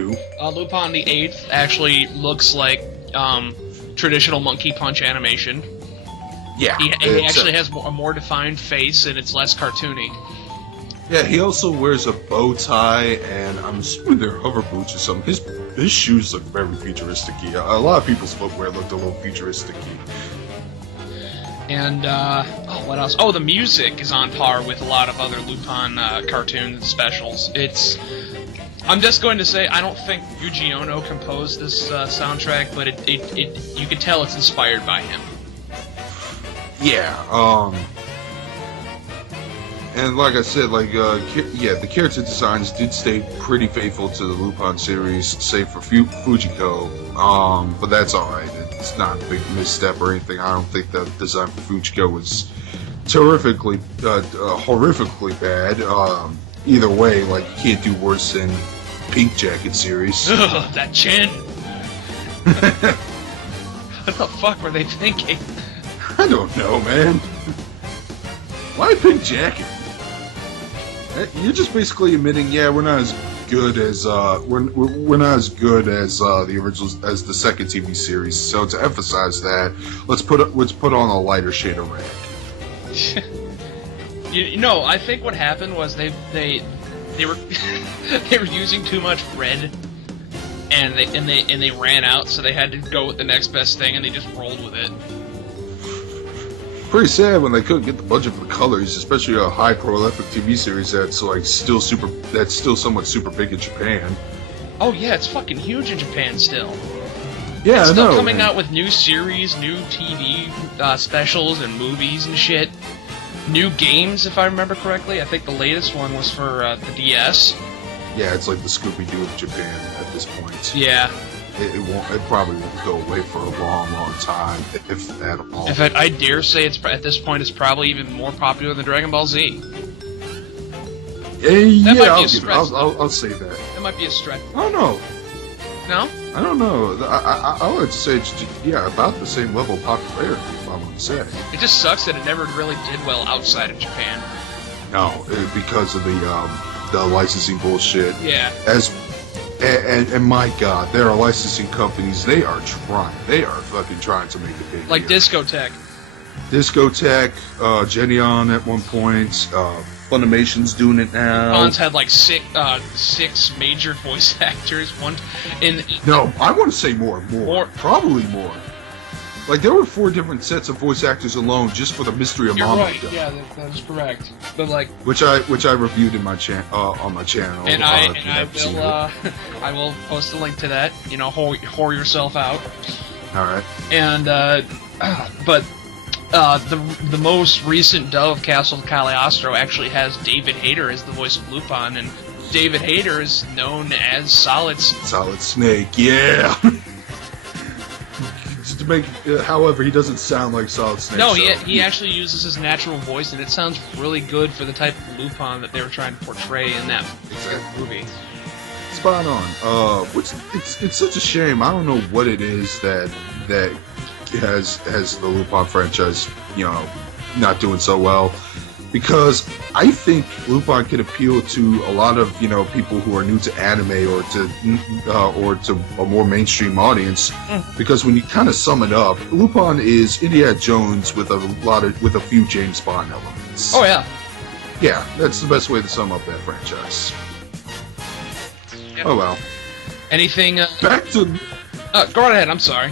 Lupin the 8th actually looks like traditional Monkey Punch animation. Yeah. He actually has a more defined face, and it's less cartoony. Yeah, he also wears a bow tie, and I'm assuming they're hover boots or something. His shoes look very futuristic-y. A lot of people's footwear looked a little futuristic-y. And, what else? Oh, the music is on par with a lot of other Lupin cartoons and specials. I'm just going to say, I don't think Yuji Ono composed this soundtrack, but you can tell it's inspired by him. Yeah, and like I said, the character designs did stay pretty faithful to the Lupin series, save for Fujiko, but that's alright. It's not a big misstep or anything. I don't think the design for Fujiko was horrifically bad. Either way, you can't do worse than Pink Jacket series. Ugh, that chin! What the fuck were they thinking? I don't know, man. Why Pink Jacket? You're just basically admitting, yeah, we're not as good as we're not as good as the originals, as the second TV series. So to emphasize that, let's put on a lighter shade of red. I think what happened was they were they were using too much red, and they ran out, so they had to go with the next best thing, and they just rolled with it. Pretty sad when they couldn't get the budget for the colors, especially a high prolific TV series that's still somewhat super big in Japan. Oh yeah, it's fucking huge in Japan still. Yeah, it's I know. Still coming out with new series, new TV specials, and movies and shit. New games, if I remember correctly. I think the latest one was for the DS. Yeah, it's like the Scooby-Doo of Japan at this point. Yeah. It probably won't go away for a long, long time, if at all. In fact, I dare say at this point it's probably even more popular than Dragon Ball Z. I'll say that. That might be a stretch. I don't know. No? I don't know. I would say it's about the same level of popularity, if I want to say. It just sucks that it never really did well outside of Japan. No, because of the licensing bullshit. Yeah. And my God, there are licensing companies. They are fucking trying to make it big. Like here. Discotech, Genion at one point. Funimation's doing it now. Bonds had like six major voice actors. No, I want to say more. Probably more. Like, there were 4 different sets of voice actors alone just for the Mystery of Mama. Right. Yeah, that's correct. But which I reviewed in my on my channel. And I will post a link to that. Whore yourself out. All right. And but the most recent dub of Castle Cagliostro actually has David Hayter as the voice of Lupin, and David Hayter is known as Solid Snake. Yeah. However, he doesn't sound like Solid Snake. No, he actually uses his natural voice, and it sounds really good for the type of Lupin that they were trying to portray in that movie. Spot on. It's such a shame. I don't know what it is that has the Lupin franchise, not doing so well. Because I think Lupin could appeal to a lot of people who are new to anime or to a more mainstream audience. Because when you kind of sum it up, Lupin is Indiana Jones with a few James Bond elements. Oh yeah, yeah, that's the best way to sum up that franchise. Yep. Oh well. Anything? Back to. Go right ahead. I'm sorry.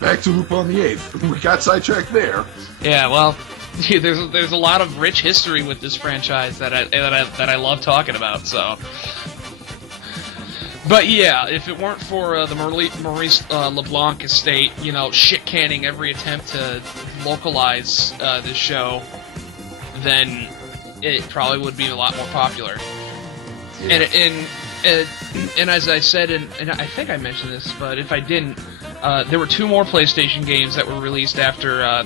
Back to Lupin the 8th. We got sidetracked there. Yeah, well. There's a lot of rich history with this franchise that I love talking about. So, but yeah, if it weren't for the Maurice LeBlanc estate, shit canning every attempt to localize this show, then it probably would be a lot more popular. Yeah. And as I said, and I think I mentioned this, but if I didn't, there were 2 more PlayStation games that were released after.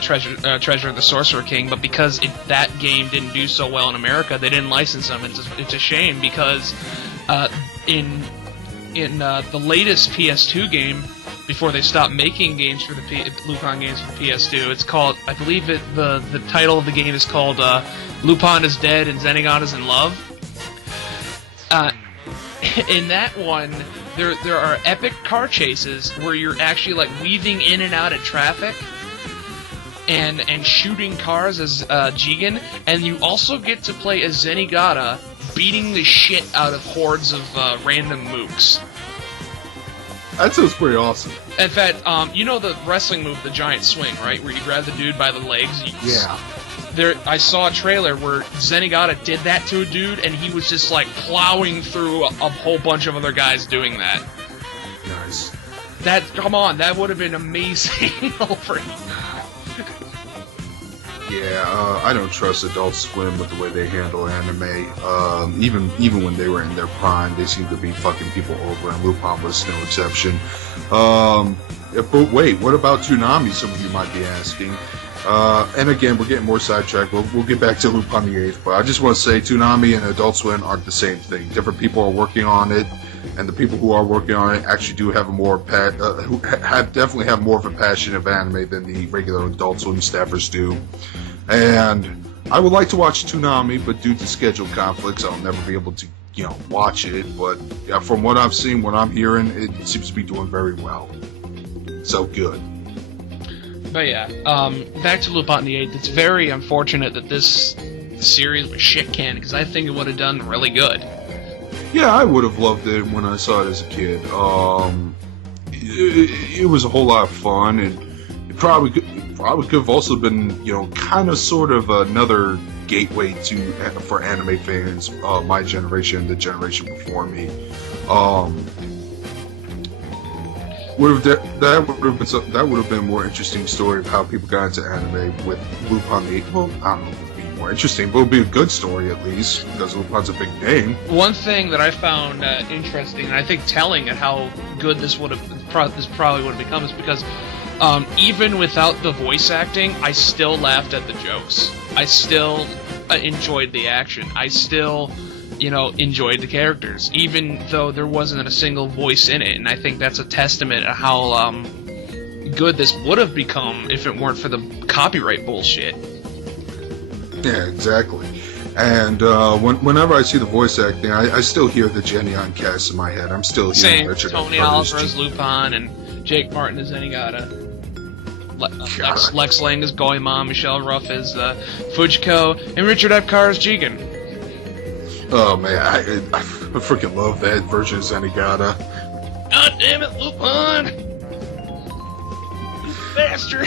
Treasure of the Sorcerer King, but because that game didn't do so well in America, they didn't license them. It's a shame because in the latest PS2 game, before they stopped making games for the Lupin games for PS2, it's called, I believe the title of the game is called Lupin is Dead and Zenegon is in Love. in that one, there are epic car chases where you're actually like weaving in and out of traffic and shooting cars as Jigen, and you also get to play as Zenigata beating the shit out of hordes of random mooks. That sounds pretty awesome. In fact, you know the wrestling move, the giant swing, right? Where you grab the dude by the legs. Yeah. I saw a trailer where Zenigata did that to a dude, and he was just like plowing through a whole bunch of other guys doing that. Nice. Come on, that would have been amazing over. Yeah, I don't trust Adult Swim with the way they handle anime. Even when they were in their prime, they seem to be fucking people over, and Lupin was no exception. But wait, what about Toonami? Some of you might be asking. And again, we're getting more sidetracked. We'll get back to Lupin the 8th, but I just want to say Toonami and Adult Swim aren't the same thing. Different people are working on it, and the people who are working on it actually do have definitely have more of a passion of anime than the regular Adult Swim staffers do. And I would like to watch Toonami, but due to schedule conflicts, I'll never be able to, watch it. But yeah, from what I've seen, what I'm hearing, it seems to be doing very well. So good. But yeah, back to Lupin the 8th. It's very unfortunate that this series was shit canned, because I think it would have done really good. Yeah, I would have loved it when I saw it as a kid. It was a whole lot of fun, and it probably could have also been, kind of sort of another gateway for anime fans, my generation, the generation before me. That would have been a more interesting story of how people got into anime with Lupin the 8th. Well, I don't know if it would be more interesting, but it would be a good story at least, because Lupin's a big name. One thing that I found interesting, and I think telling at how good this probably would have become, is because even without the voice acting, I still laughed at the jokes. I still enjoyed the action. I still, enjoyed the characters, even though there wasn't a single voice in it. And I think that's a testament to how good this would have become if it weren't for the copyright bullshit. Yeah, exactly. And whenever I see the voice acting, I still hear the Genion cast in my head. I'm still hearing Same. Richard Tony Oliver as Lupin and Jake Martin as Zenigata. Lex Lang as Goemon, Michelle Ruff as Fujiko, and Richard Epcar as Jigen. Oh man, I freaking love that version of Zenigata. God damn it, Lupin! You bastard!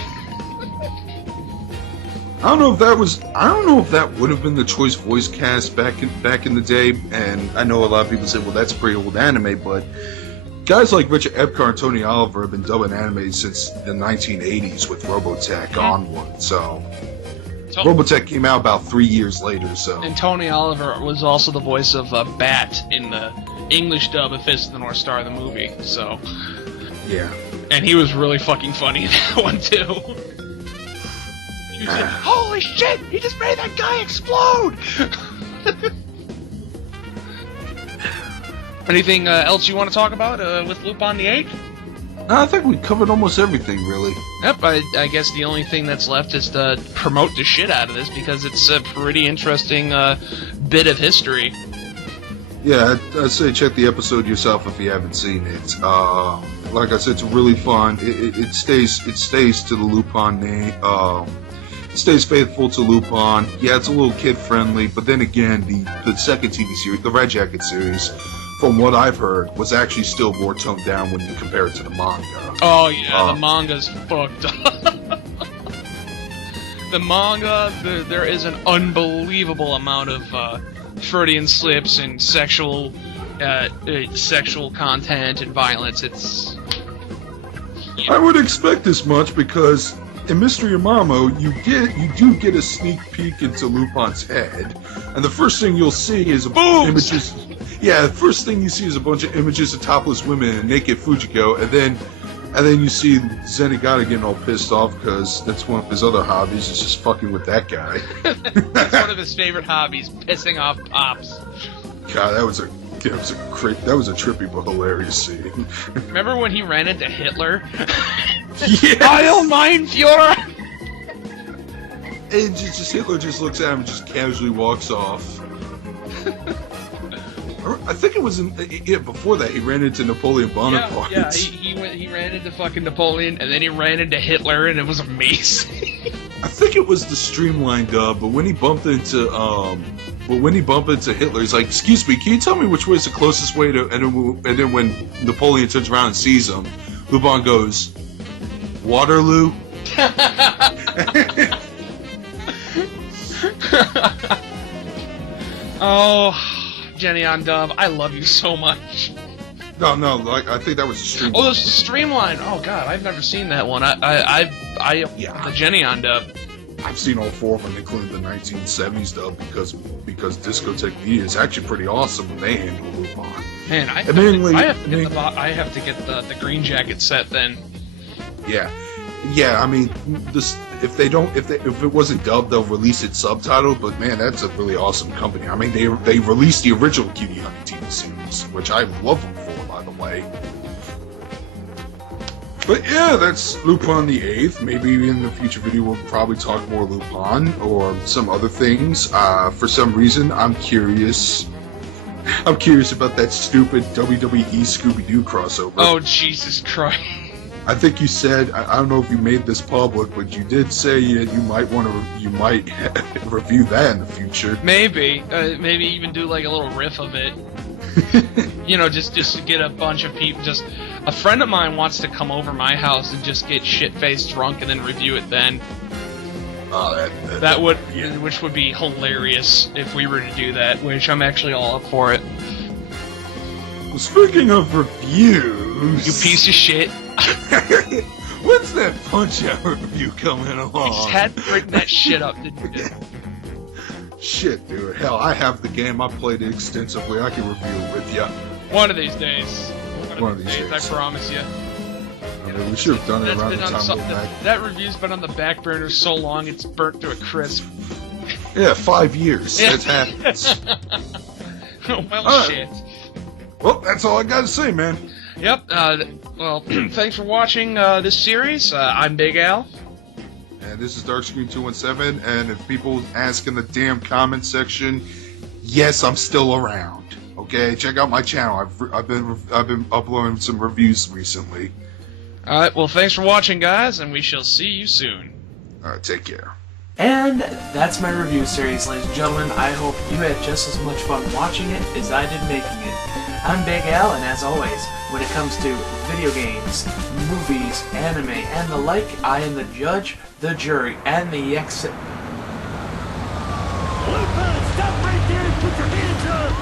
I don't know if that would have been the choice voice cast back in the day, and I know a lot of people say, well, that's pretty old anime, but guys like Richard Epcar and Tony Oliver have been dubbing anime since the 1980s with Robotech onward, so Robotech came out about 3 years later, so... And Tony Oliver was also the voice of Bat in the English dub of Fist of the North Star, the movie, so... Yeah. And he was really fucking funny in that one, too. He was like, holy shit! He just made that guy explode! Anything else you want to talk about with Lupin the 8th? No, I think we covered almost everything, really. Yep, I guess the only thing that's left is to promote the shit out of this, because it's a pretty interesting bit of history. Yeah, I'd say check the episode yourself if you haven't seen it. Like I said, it's really fun. It stays to the Lupin name. It stays faithful to Lupin. Yeah, it's a little kid-friendly, but then again, the second TV series, the Red Jacket series, from what I've heard, was actually still more toned down when you compare it to the manga. Oh yeah, the manga's fucked up. The manga, there is an unbelievable amount of Freudian slips and sexual content and violence. It's... I would expect this much because in Mystery of Mamo, you do get a sneak peek into Lupin's head, and the first thing you'll see is images. Yeah, the first thing you see is a bunch of images of topless women and naked Fujiko, and then you see Zenigata getting all pissed off because that's one of his other hobbies, is just fucking with that guy. That's one of his favorite hobbies, pissing off pops. God, that was a trippy but hilarious scene. Remember when he ran into Hitler? Yes! Heil mein Führer! And just Hitler just looks at him and just casually walks off. I think it was before that he ran into Napoleon Bonaparte. Yeah, he ran into fucking Napoleon, and then he ran into Hitler, and it was amazing. I think it was the streamlined dub, but when he bumped into Hitler, he's like, "Excuse me, can you tell me which way is the closest way to?" And then when Napoleon turns around and sees him, Lupin goes, "Waterloo." Oh, Jenny on dub, I love you so much. No, like I think that was a streamline. Oh, this is Streamline. Oh god, I've never seen that one. The Jenny on dub. I've seen all 4 of them, including the 1970s dub, because Discotheque D is actually pretty awesome when they handle Lupin. Man, I have to get the Green Jacket set then. Yeah. I mean, if it wasn't dubbed, they'll release it subtitled. But man, that's a really awesome company. I mean, they released the original Cutie Honey TV series, which I love them for, by the way. But yeah, that's Lupin the 8th. Maybe in the future video we'll probably talk more Lupin or some other things. For some reason, I'm curious. I'm curious about that stupid WWE Scooby-Doo crossover. Oh, Jesus Christ. I think you said, I don't know if you made this public, but you did say you might review that in the future. Maybe even do like a little riff of it. You know, just to get a bunch of people. Just a friend of mine wants to come over my house and just get shit-faced drunk and then review it. Then which would be hilarious if we were to do that. Which I'm actually all up for it. Well, speaking of reviews, you piece of shit. When's that Punch-Out review coming along? You just had to bring that shit up, didn't you? Shit, dude. Hell, I have the game. I played it extensively. I can review it with you. One of these days. One of these days. I promise you. I mean, we should have done it around the time that review's been on the back burner so long it's burnt to a crisp. Yeah, 5 years. Yeah. That happens. Well, shit. Well, that's all I gotta say, man. Yep. Well, thanks for watching this series. I'm BigAl. And this is Darkscreen217. And if people ask in the damn comment section, yes, I'm still around. Okay, check out my channel. I've been uploading some reviews recently. All right. Well, thanks for watching, guys, and we shall see you soon. All right, take care. And that's my review series, ladies and gentlemen. I hope you had just as much fun watching it as I did making it. I'm BigAl, and as always, when it comes to video games, movies, anime, and the like, I am the judge, the jury, and the exit. Lupin, stop right there and put your hands up!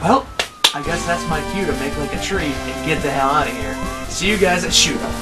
Well, I guess that's my cue to make like a tree and get the hell out of here. See you guys at Shoot 'em.